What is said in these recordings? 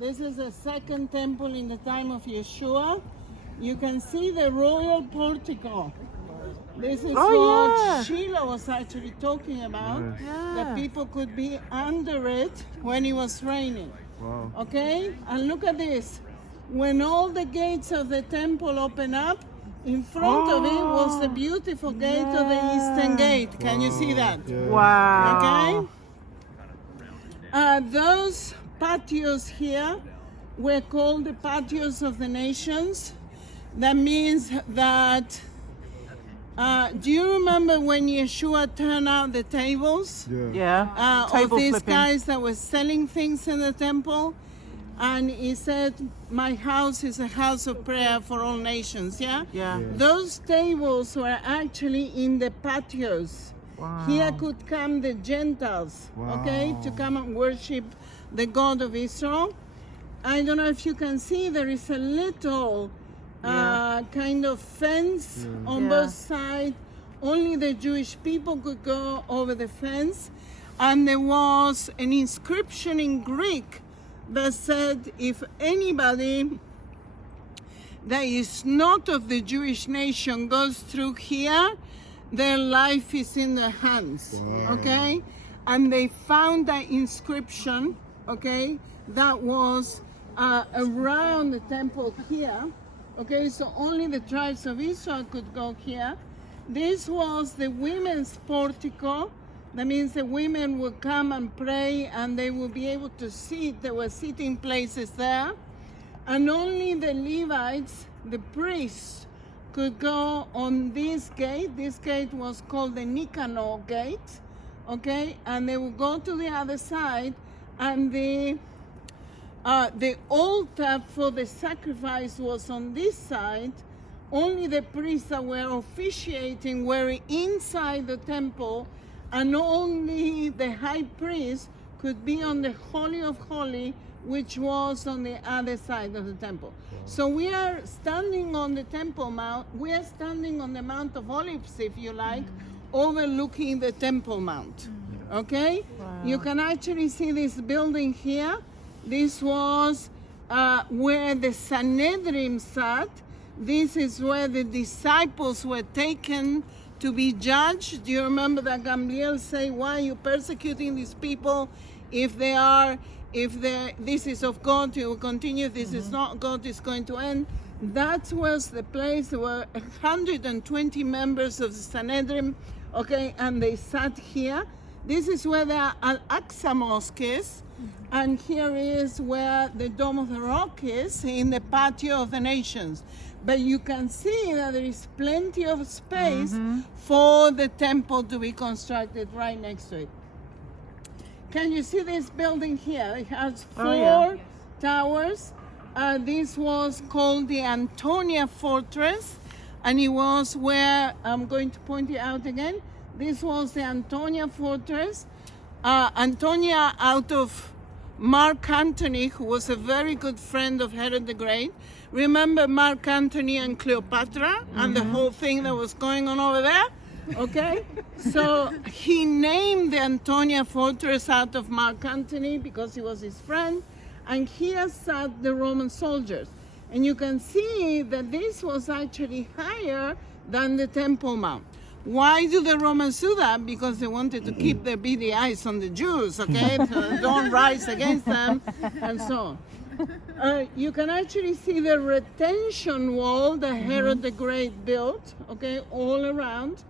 This is the second temple in the time of Yeshua. You can see the royal portico. This is what Sheila was actually talking about. That people could be under it when it was raining. Wow. Okay? And look at this. When all the gates of the temple open up, in front of it was the beautiful gate of the Eastern Gate. Can you see that? Yeah. Wow. Okay? Those patios here were called the patios of the nations. That means that, do you remember when Yeshua turned out the tables? Yeah. Of Table these flipping. guys that were selling things in the temple? And he said, my house is a house of prayer for all nations, yeah? Yeah. Those tables were actually in the patios. Wow. Here could come the Gentiles, okay, to come and worship the God of Israel. I don't know if you can see, there is a little kind of fence on both sides. Only the Jewish people could go over the fence. And there was an inscription in Greek that said, if anybody that is not of the Jewish nation goes through here, their life is in their hands, okay? And they found that inscription, okay, that was around the temple here, okay? So only the tribes of Israel could go here. This was the women's portico. That means the women would come and pray and they would be able to sit. There were sitting places there. And only the Levites, the priests, could go on this gate. This gate was called the Nicanor gate, okay? And they would go to the other side, and the altar for the sacrifice was on this side. Only the priests that were officiating were inside the temple, and only the high priest could be on the Holy of Holies, which was on the other side of the temple. So we are standing on the Temple Mount. We are standing on the Mount of Olives, if you like, overlooking the Temple Mount. Okay? Wow. You can actually see this building here. This was where the Sanhedrin sat. This is where the disciples were taken to be judged. Do you remember that Gamliel say, why are you persecuting these people? If this is of God, you will continue. If this is not God, it's going to end. That was the place. There were 120 members of the Sanhedrin, okay, and they sat here. This is where the Al-Aqsa Mosque is, and here is where the Dome of the Rock is, in the patio of the nations. But you can see that there is plenty of space for the temple to be constructed right next to it. Can you see this building here? It has four towers. This was called the Antonia Fortress, and it was where, I'm going to point it out again, this was the Antonia Fortress. Antonia, out of Mark Antony, who was a very good friend of Herod the Great. Remember Mark Antony and Cleopatra and the whole thing that was going on over there? Okay, so he named the Antonia Fortress out of Mark Antony because he was his friend, and here sat the Roman soldiers. And you can see that this was actually higher than the Temple Mount. Why do the Romans do that? Because they wanted to keep their beady eyes on the Jews, okay? So they don't rise against them, and so on. You can actually see the retention wall that Herod the Great built, okay, all around.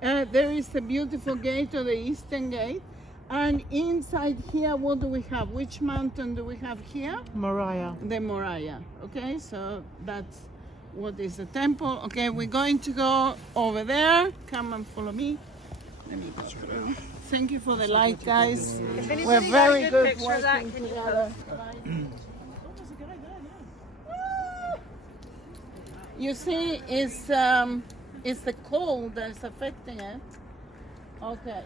There is the beautiful gate, or the Eastern Gate. And inside here, what do we have? Which mountain do we have here? Moriah. The Moriah. Okay, so that's what is the temple. Okay, we're going to go over there. Come and follow me. Let me go through. Thank you for the light, guys. We're very good working together. You see, it's the cold that's affecting it. Okay.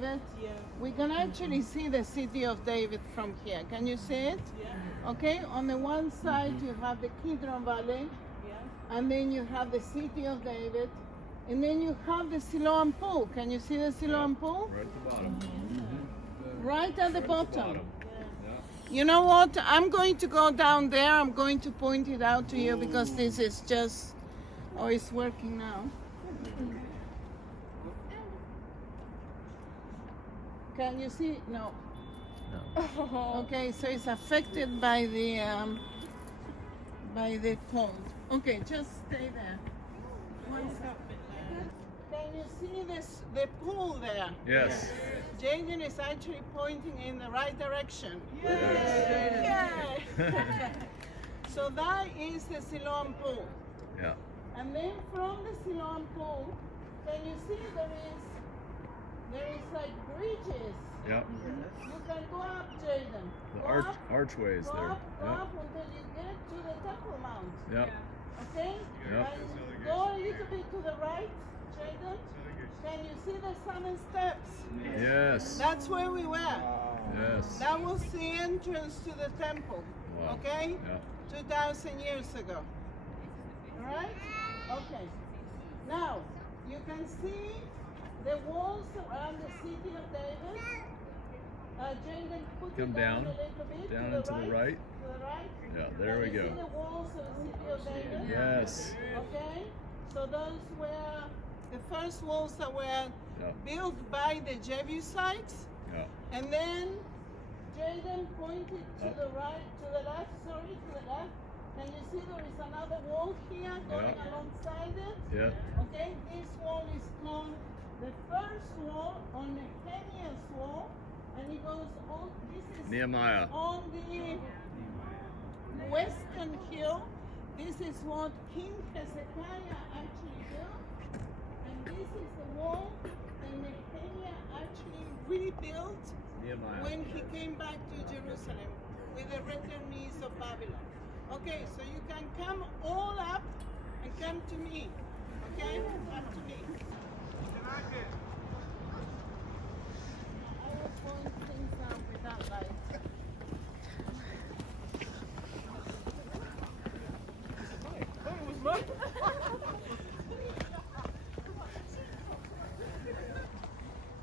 Yes, we can actually see the city of David from here. Can you see it? Yeah. Okay, on the one side you have the Kidron Valley, and then you have the city of David, And then you have the Siloam pool. Can you see the Siloam pool? Right at the bottom. Right at the bottom. Bottom. You know what? I'm going to go down there. I'm going to point it out to you because this is just, oh, it's working now. Can you see? No. Okay, so it's affected by the cold. Okay, just stay there. Can you see this? The pool there. Yes. Jaden is actually pointing in the right direction. Yes. Yay! So that is the Siloam pool. Yeah. And then from the Siloam pool, can you see there is like bridges. Yep. You can go up, Jaden. The Go up, archways go there. up, go Yep. up until you get to the Temple Mount. Yep. Okay? Yep. And go a little bit to the right, Jaden. Can you see the 7 steps? Yes. That's where we were. Yes. That was the entrance to the temple. Wow. Okay? Yeah. 2,000 years ago. Alright? Okay. Now, you can see the walls around the city of David. Jaden, put Come it down down. a little bit. Down to and to the right. To the right. Yeah, there we Can you go. see the walls of the city of David? Yes. Okay? So those were the first walls that were Yeah. built by the Jebusites. Yeah. And then Jaden pointed to the right, to the left, sorry, to the left. Can you see there is another wall here going Yeah. alongside it? Yeah. Okay, this wall is called the first wall on Nehemiah's wall. And it goes on, this is Nehemiah. on the western hill. This is what King Hezekiah actually built. And this is the wall that Nehemiah actually rebuilt Nehemiah. when he came back to Jerusalem with the returnees of Babylon. Okay, so you can come all up and come to me. Okay? Come to me. I will point things out with that light.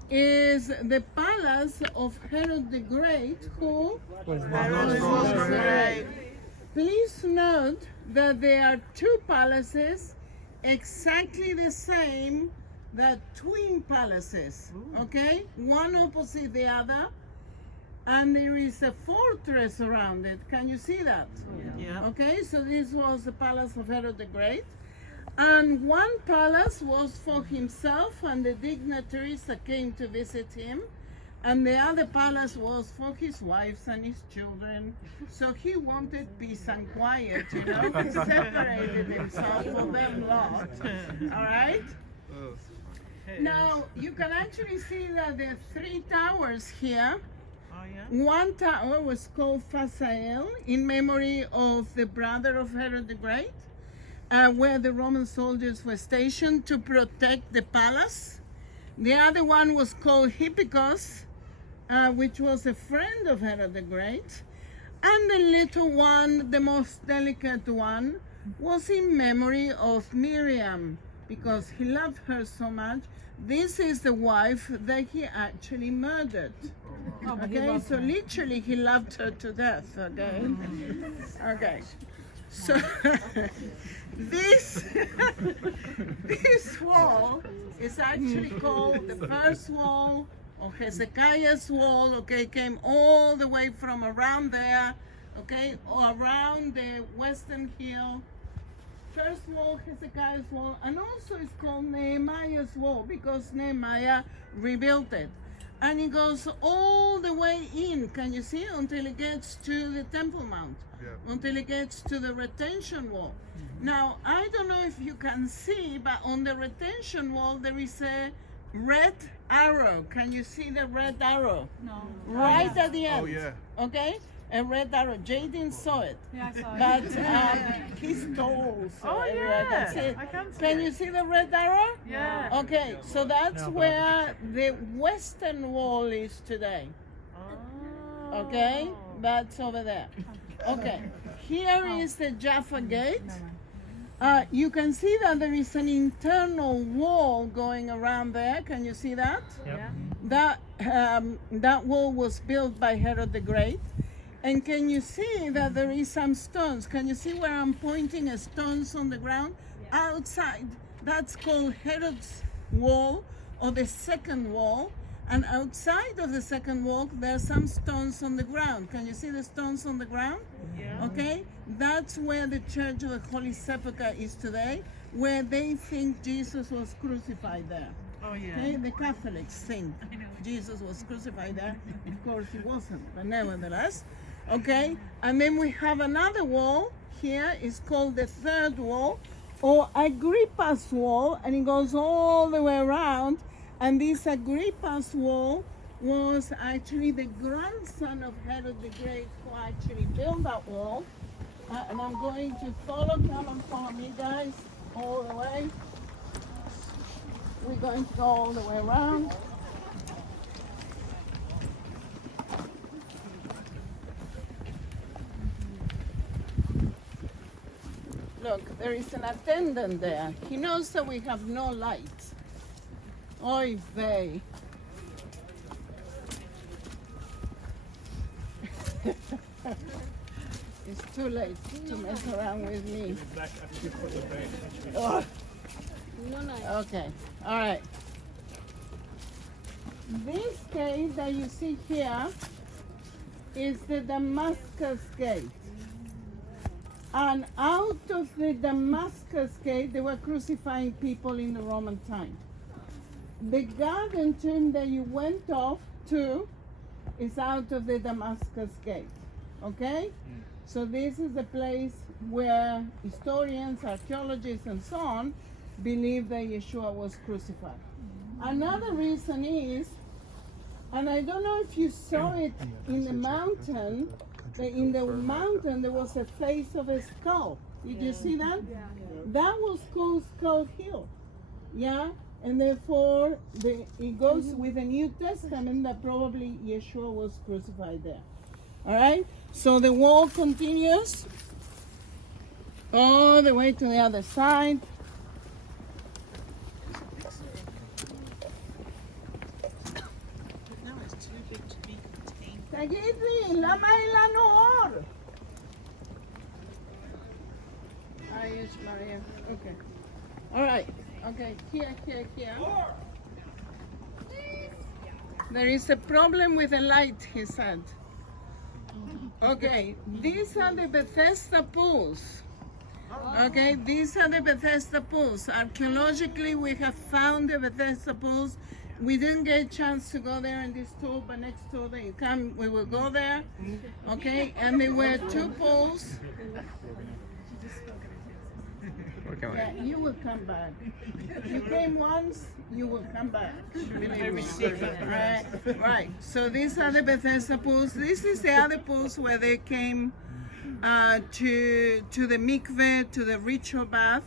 Is the palace of Herod the Great, who Was please note that there are 2 palaces exactly the same, the twin palaces, okay? One opposite the other, and there is a fortress around it. Can you see that? Yeah. Okay, so this was the palace of Herod the Great. And one palace was for himself and the dignitaries that came to visit him. And the other palace was for his wives and his children. So he wanted peace and quiet, you know. He separated himself from them lot. All right? Now, you can actually see that there are 3 towers here. Oh, yeah. One tower was called Phasael in memory of the brother of Herod the Great, where the Roman soldiers were stationed to protect the palace. The other one was called Hippicus, which was a friend of Herod the Great. And the little one, the most delicate one, was in memory of Miriam, because he loved her so much. This is the wife that he actually murdered. Okay, so literally he loved her to death, okay? Okay, so this wall is actually called the first wall, or Hezekiah's wall, okay, came all the way from around there, okay, around the western hill. First wall, Hezekiah's wall, and also it's called Nehemiah's wall because Nehemiah rebuilt it. And it goes all the way in, can you see, until it gets to the Temple Mount, until it gets to the retention wall. Now, I don't know if you can see, but on the retention wall there is a red arrow. Can you see the red arrow? No. Right at the end. Oh, yeah. Okay? A red arrow. Jaden saw it. Yeah, I saw it. But he's tall, so Oh, everyone yeah. can see it. I can see Can it. you see the red arrow? Yeah. Okay, so that's where the western wall is today. Oh. Okay, that's over there. Okay, here is the Jaffa Gate. You can see that there is an internal wall going around there. Can you see that? That wall was built by Herod the Great. And can you see that there is some stones? Can you see where I'm pointing at stones on the ground? Outside. That's called Herod's wall, or the second wall. And outside of the second wall, there are some stones on the ground. Can you see the stones on the ground? Yeah. Okay, that's where the Church of the Holy Sepulchre is today, where they think Jesus was crucified there. Oh, yeah. Okay, the Catholics think Jesus was crucified there. Of course, he wasn't, but nevertheless. Okay, and then we have another wall here. It's called the third wall, or Agrippa's wall, and it goes all the way around. And this Agrippa's wall was actually the grandson of Herod the Great who actually built that wall. And I'm going to come and follow me, guys, all the way. We're going to go all the way around. Look, there is an attendant there. He knows that we have no lights. Oy vey. It's too late to mess around with me. Oh. Okay, all right. This gate that you see here is the Damascus gate. And out of the Damascus gate, they were crucifying people in the Roman time. The garden tomb that you went off to is out of the Damascus gate, okay? So this is the place where historians, archaeologists, and so on believe that Yeshua was crucified. Another reason is, and I don't know if you saw it in the mountain, that in the mountain there was a face of a skull. Did you see that? That was called Skull Hill, yeah? And therefore, it goes with the New Testament that probably Yeshua was crucified there. All right? So the wall continues all the way to the other side. No, it's too big to be contained. תגידי, למה אין לנו אור? יש מריה. Okay. All right. Okay, here. There is a problem with the light, he said. Okay, these are the Bethesda pools. Okay, these are the Bethesda pools. Archaeologically, we have found the Bethesda pools. We didn't get a chance to go there in this tour, but next tour that you come, we will go there. Okay, and there were two pools. Yeah, you will come back. You came once, you will come back. Believe me. Right. So these are the Bethesda pools. This is the other pools where they came to the mikveh, to the ritual bath.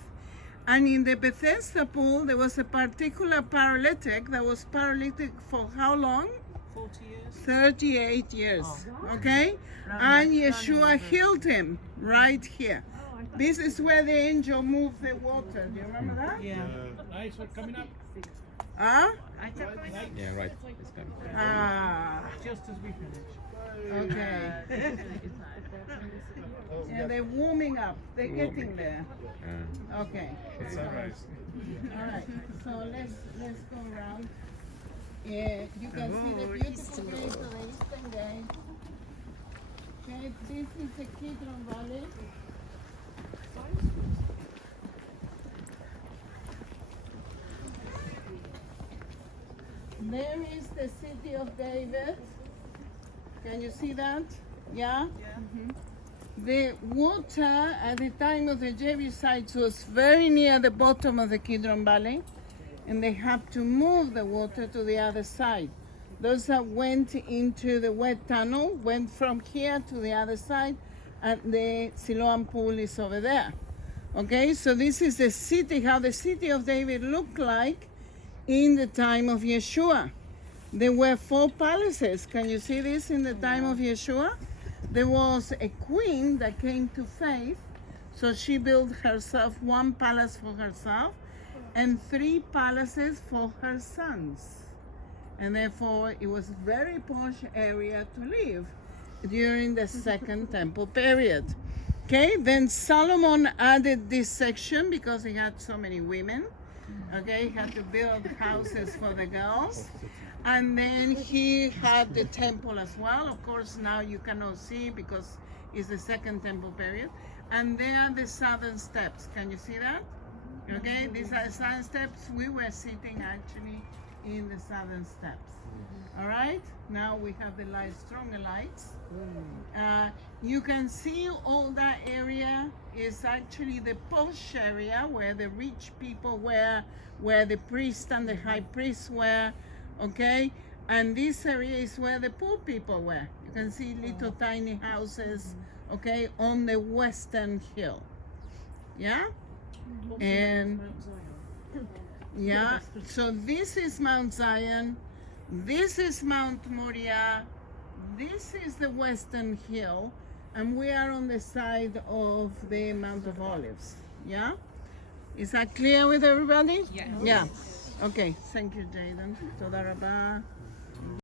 And in the Bethesda pool, there was a particular paralytic that was paralytic for how long? 40 years. 38 years. Okay? And Yeshua healed him right here. This is where the angel moved the water. Do you remember that? Yeah. Nice one coming up. Huh? Yeah, right. It's coming. Ah, Just as we finish. okay. Yeah, they're warming up. They're getting there. Okay. It's sunrise. All right. So let's go around. Yeah, you can see the beautiful views of the Eastern Gate. Okay, this is the Kidron Valley. There is the city of David. Can you see that? Yeah? The water at the time of the Jebusites was very near the bottom of the Kidron Valley, and they had to move the water to the other side. Those that went into the wet tunnel went from here to the other side, and the Siloam pool is over there. Okay, so this is the city, how the city of David looked like in the time of Yeshua. There were 4 palaces. Can you see this in the time of Yeshua? There was a queen that came to faith So she built herself one palace for herself and 3 palaces for her sons. And therefore it was a very posh area to live during the second temple period. Okay, then Solomon added this section because he had so many women. Okay, he had to build houses for the girls. And then he had the temple as well. Of course, now you cannot see because it's the second temple period. And there are the southern steps. Can you see that? Okay, these are the southern steps. We were sitting actually in the southern steps. All right, now we have the light, stronger lights. You can see all that area is actually the posh area where the rich people were, where the priest and the high priest were, okay? And this area is where the poor people were. You can see little tiny houses, okay, on the western hill. Yeah? And yeah, so this is Mount Zion, this is Mount Moriah, this is the western hill, and we are on the side of the Mount of Olives. Yeah? Is that clear with everybody? Yes. Yeah. Okay, thank you, Jaden. Toda rabah.